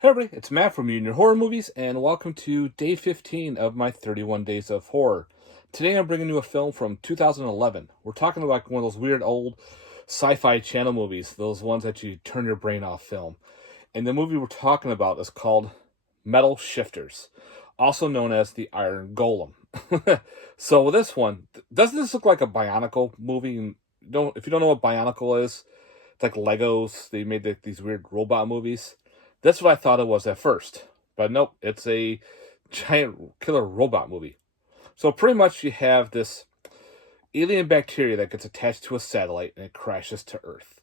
Hey everybody, it's Matt from Union Horror Movies, and welcome to day 15 of my 31 Days of Horror. Today I'm bringing you a film from 2011. We're talking about one of those weird old sci-fi channel movies, those ones that you turn your brain off film. And the movie we're talking about is called Metal Shifters, also known as the Iron Golem. So with this one, doesn't this look like a Bionicle movie? If you don't know what Bionicle is, it's like Legos. They made these weird robot movies. That's what I thought it was at first. But nope, it's a giant killer robot movie. So pretty much you have this alien bacteria that gets attached to a satellite and it crashes to Earth.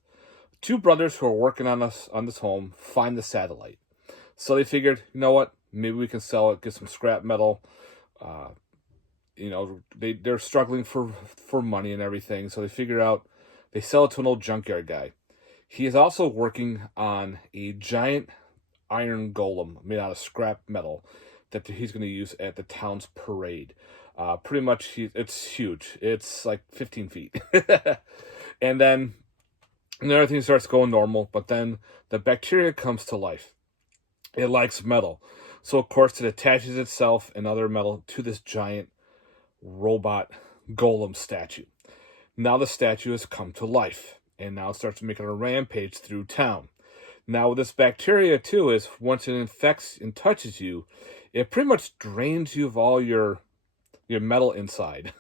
Two brothers who are working on this home find the satellite. So they figured, you know what, maybe we can sell it, get some scrap metal. They're struggling for money and everything. So they figure out they sell it to an old junkyard guy. He is also working on a giant iron golem made out of scrap metal that he's going to use at the town's parade. Pretty much, it's huge. It's like 15 feet. And then everything starts going normal, but then the bacteria comes to life. It likes metal. So, of course, it attaches itself and other metal to this giant robot golem statue. Now the statue has come to life, and now it starts making a rampage through town. Now, with this bacteria, too, is once it infects and touches you, it pretty much drains you of all your metal inside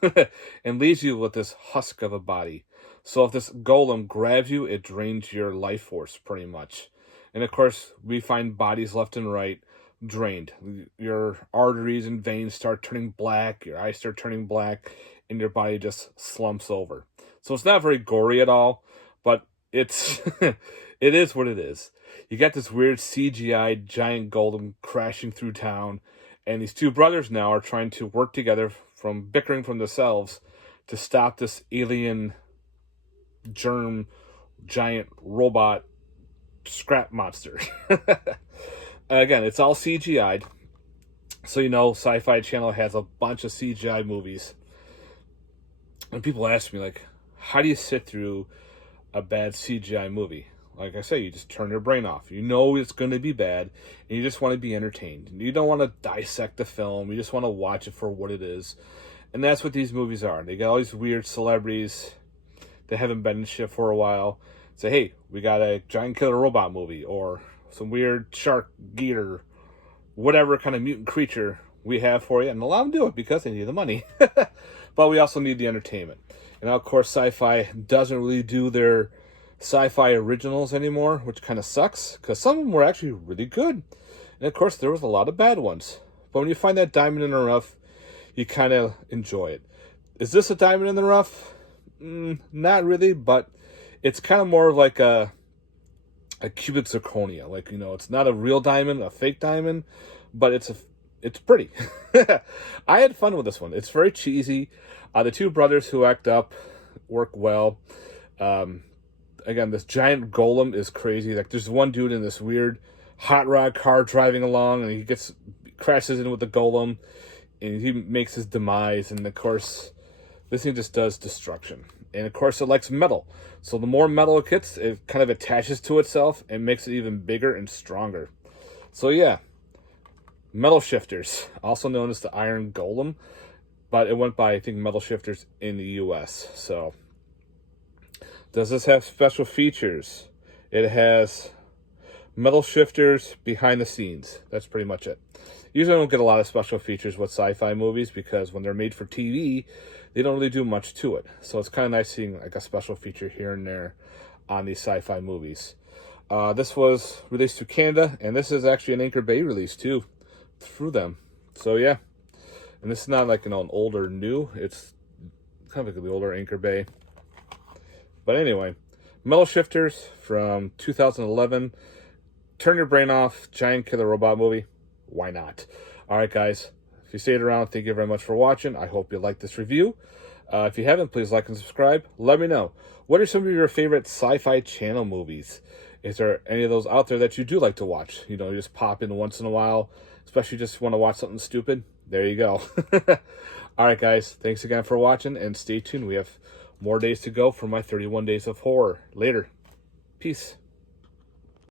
and leaves you with this husk of a body. So if this golem grabs you, it drains your life force pretty much. And, of course, we find bodies left and right drained. Your arteries and veins start turning black, your eyes start turning black, and your body just slumps over. So it's not very gory at all, but it's it is what it is. You got this weird CGI giant golem crashing through town, and these two brothers now are trying to work together from bickering from themselves to stop this alien germ giant robot scrap monster. Again, it's all CGI'd. So, Sci-Fi Channel has a bunch of CGI movies. And people ask me, like, how do you sit through a bad CGI movie? Like I say, you just turn your brain off. You know it's going to be bad, and you just want to be entertained. You don't want to dissect the film. You just want to watch it for what it is. And that's what these movies are. They got all these weird celebrities that haven't been in shit for a while. Say, hey, we got a giant killer robot movie, or some weird shark, gator, whatever kind of mutant creature we have for you, and allow them to do it because they need the money. But we also need the entertainment. And now, of course, Sci-Fi doesn't really do their sci-fi originals anymore, which kind of sucks, because some of them were actually really good. And, of course, there was a lot of bad ones. But when you find that diamond in the rough, you kind of enjoy it. Is this a diamond in the rough? Not really, but it's kind of more like a cubic zirconia. Like, it's not a real diamond, a fake diamond, but it's pretty. I had fun with this one. It's very cheesy. The two brothers who act up work well. Again, this giant golem is crazy. Like, there's one dude in this weird hot rod car driving along, and he crashes in with the golem, and he makes his demise. And, of course, this thing just does destruction. And, of course, it likes metal. So the more metal it gets, it kind of attaches to itself and makes it even bigger and stronger. So, yeah. Metal Shifters, also known as the Iron Golem. But it went by, I think, Metal Shifters in the U.S. So, does this have special features? It has Metal Shifters behind the scenes. That's pretty much it. Usually I don't get a lot of special features with sci-fi movies because when they're made for TV, they don't really do much to it. So it's kind of nice seeing like a special feature here and there on these sci-fi movies. This was released through Canada, and this is actually an Anchor Bay release too, through them. So yeah, and this is not like an old or new. It's kind of like the older Anchor Bay. But anyway, Metal Shifters from 2011. Turn your brain off, giant killer robot movie. Why not? All right, guys. If you stayed around, thank you very much for watching. I hope you liked this review. If you haven't, please like and subscribe. Let me know. What are some of your favorite Sci-Fi Channel movies? Is there any of those out there that you do like to watch? You just pop in once in a while, especially just want to watch something stupid. There you go. All right, guys. Thanks again for watching, and stay tuned. We have more days to go for my 31 Days of Horror. Later. Peace.